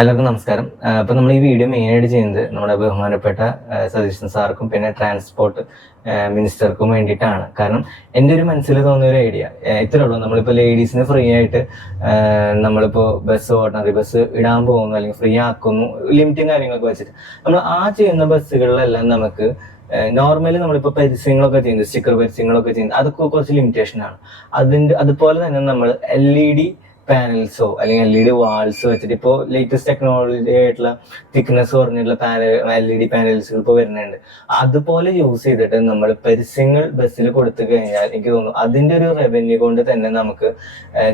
എല്ലാവർക്കും നമസ്കാരം. അപ്പൊ നമ്മൾ ഈ വീഡിയോ മെയിനായിട്ട് ചെയ്യുന്നത് നമ്മുടെ ബഹുമാനപ്പെട്ട സതീശൻ സാർക്കും പിന്നെ ട്രാൻസ്പോർട്ട് മിനിസ്റ്റർക്കും വേണ്ടിയിട്ടാണ്. കാരണം എൻ്റെ ഒരു മനസ്സിൽ തോന്നിയ ഒരു ഐഡിയ ഇത്രേ ഉള്ളൂ. നമ്മളിപ്പോൾ ലേഡീസിന് ഫ്രീ ആയിട്ട് നമ്മളിപ്പോൾ ബസ് ഓർഡിനറി ബസ് ഇടാൻ പോകുന്നു അല്ലെങ്കിൽ ഫ്രീ ആക്കുന്നു ലിമിറ്റും കാര്യങ്ങളൊക്കെ വെച്ചിട്ട് നമ്മൾ ചെയ്യുന്ന ബസ്സുകളിലെല്ലാം നമുക്ക് നോർമലി നമ്മളിപ്പോൾ പരസ്യങ്ങളൊക്കെ ചെയ്യുന്നത് സ്റ്റിക്കർ പരസ്യങ്ങളൊക്കെ ചെയ്യുന്നത് അതൊക്കെ കുറച്ച് ലിമിറ്റേഷൻ ആണ്. അതുപോലെ തന്നെ നമ്മൾ LED പാനൽസോ അല്ലെങ്കിൽ LED വാൾസോ വെച്ചിട്ട് ഇപ്പോൾ ലേറ്റസ്റ്റ് ടെക്നോളജി ആയിട്ടുള്ള തിക്നെസ് പറഞ്ഞിട്ടുള്ള LED പാനൽസുകൾ ഇപ്പോൾ വരുന്നുണ്ട്. അതുപോലെ യൂസ് ചെയ്തിട്ട് നമ്മൾ പരസ്യങ്ങൾ ബസ്സിൽ കൊടുത്തു കഴിഞ്ഞാൽ എനിക്ക് തോന്നുന്നു അതിന്റെ ഒരു റവന്യൂ കൊണ്ട് തന്നെ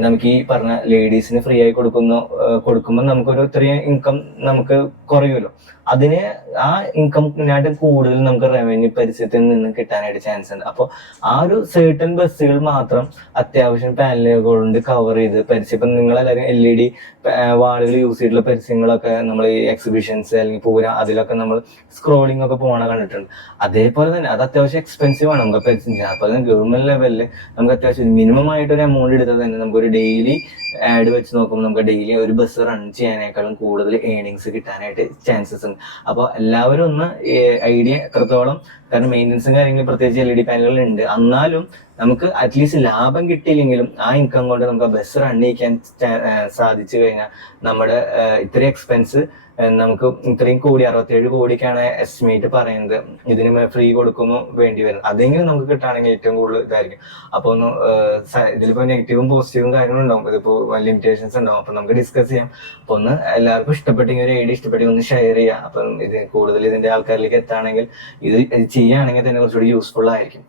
നമുക്ക് ഈ പറഞ്ഞ ലേഡീസിന് ഫ്രീ ആയി കൊടുക്കുമ്പോൾ നമുക്കൊരു ഇത്രയും ഇൻകം നമുക്ക് കുറയുമല്ലോ. അതിന് ആ ഇൻകംനായിട്ട് കൂടുതൽ നമുക്ക് റവന്യൂ പരസ്യത്തിൽ നിന്ന് കിട്ടാനായിട്ട് ചാൻസ് ഉണ്ട്. അപ്പോൾ ആ ഒരു സർട്ടൻ ബസ്സുകൾ മാത്രം അത്യാവശ്യം പാനലുകൾ കൊണ്ട് കവർ ചെയ്ത് പരസ്യം ഇപ്പം നിങ്ങളെല്ലാവരും LED വാളുകൾ യൂസ് ചെയ്തിട്ടുള്ള പരസ്യങ്ങളൊക്കെ നമ്മൾ ഈ എക്സിബിഷൻസ് അല്ലെങ്കിൽ പൂര അതിലൊക്കെ നമ്മൾ സ്ക്രോളിംഗ് ഒക്കെ പോകണ കണ്ടിട്ടുണ്ട്. അതേപോലെ തന്നെ അത് അത്യാവശ്യം എക്സ്പെൻസീവ് ആണ് നമുക്ക് പരസ്യം ചെയ്യാൻ. അപ്പോൾ തന്നെ ഗവൺമെന്റ് ലെവലിൽ നമുക്ക് അത്യാവശ്യം മിനിമം ആയിട്ട് ഒരു എമൗണ്ട് എടുത്താൽ തന്നെ നമുക്കൊരു ഡെയിലി ആഡ് വെച്ച് നോക്കുമ്പോൾ നമുക്ക് ഡെയിലി ഒരു ബസ് റൺ ചെയ്യാനേക്കാളും കൂടുതൽ ഏണിങ്സ് കിട്ടാനായിട്ട് ചാൻസസ് ഉണ്ട്. അപ്പോൾ എല്ലാവരും ഒന്ന് ഐഡിയ എത്രത്തോളം, കാരണം മെയിൻ്റനൻസും കാര്യങ്ങളും പ്രത്യേകിച്ച് LED പാനലുകൾ ഉണ്ട്, എന്നാലും നമുക്ക് അറ്റ്ലീസ്റ്റ് ലാഭം കിട്ടിയില്ലെങ്കിലും ആ ഇൻകം കൊണ്ട് നമുക്ക് ആ ബസ് റൺ ചെയ്യിക്കാൻ സാധിച്ചു കഴിഞ്ഞാൽ നമ്മുടെ ഇത്രയും എക്സ്പെൻസ് നമുക്ക് ഇത്രയും കോടി 67 കോടിക്കാണ് എസ്റ്റിമേറ്റ് പറയുന്നത് ഇതിന് ഫ്രീ കൊടുക്കുമ്പോൾ വേണ്ടി വരുന്നത്. അതെങ്കിലും നമുക്ക് കിട്ടുകയാണെങ്കിൽ ഏറ്റവും കൂടുതൽ ഇതായിരിക്കും. അപ്പോൾ ഒന്ന് ഇതിലിപ്പോൾ നെഗറ്റീവും പോസിറ്റീവും കാര്യങ്ങളും ഉണ്ടാവും, ഇതിപ്പോൾ ലിമിറ്റേഷൻസ് ഉണ്ടാവും. അപ്പൊ നമുക്ക് ഡിസ്കസ് ചെയ്യാം. അപ്പൊ ഒന്ന് എല്ലാവർക്കും ഇഷ്ടപ്പെട്ടെങ്കിൽ ഒരു ഐഡിയ ഇഷ്ടപ്പെട്ടെങ്കിൽ ഒന്ന് ഷെയർ ചെയ്യാം. അപ്പം ഇത് കൂടുതൽ ഇതിന്റെ ആൾക്കാരിലേക്ക് എത്താണെങ്കിൽ ഇത് ചെയ്യുകയാണെങ്കിൽ തന്നെ കുറച്ചുകൂടി യൂസ്ഫുൾ ആയിരിക്കും.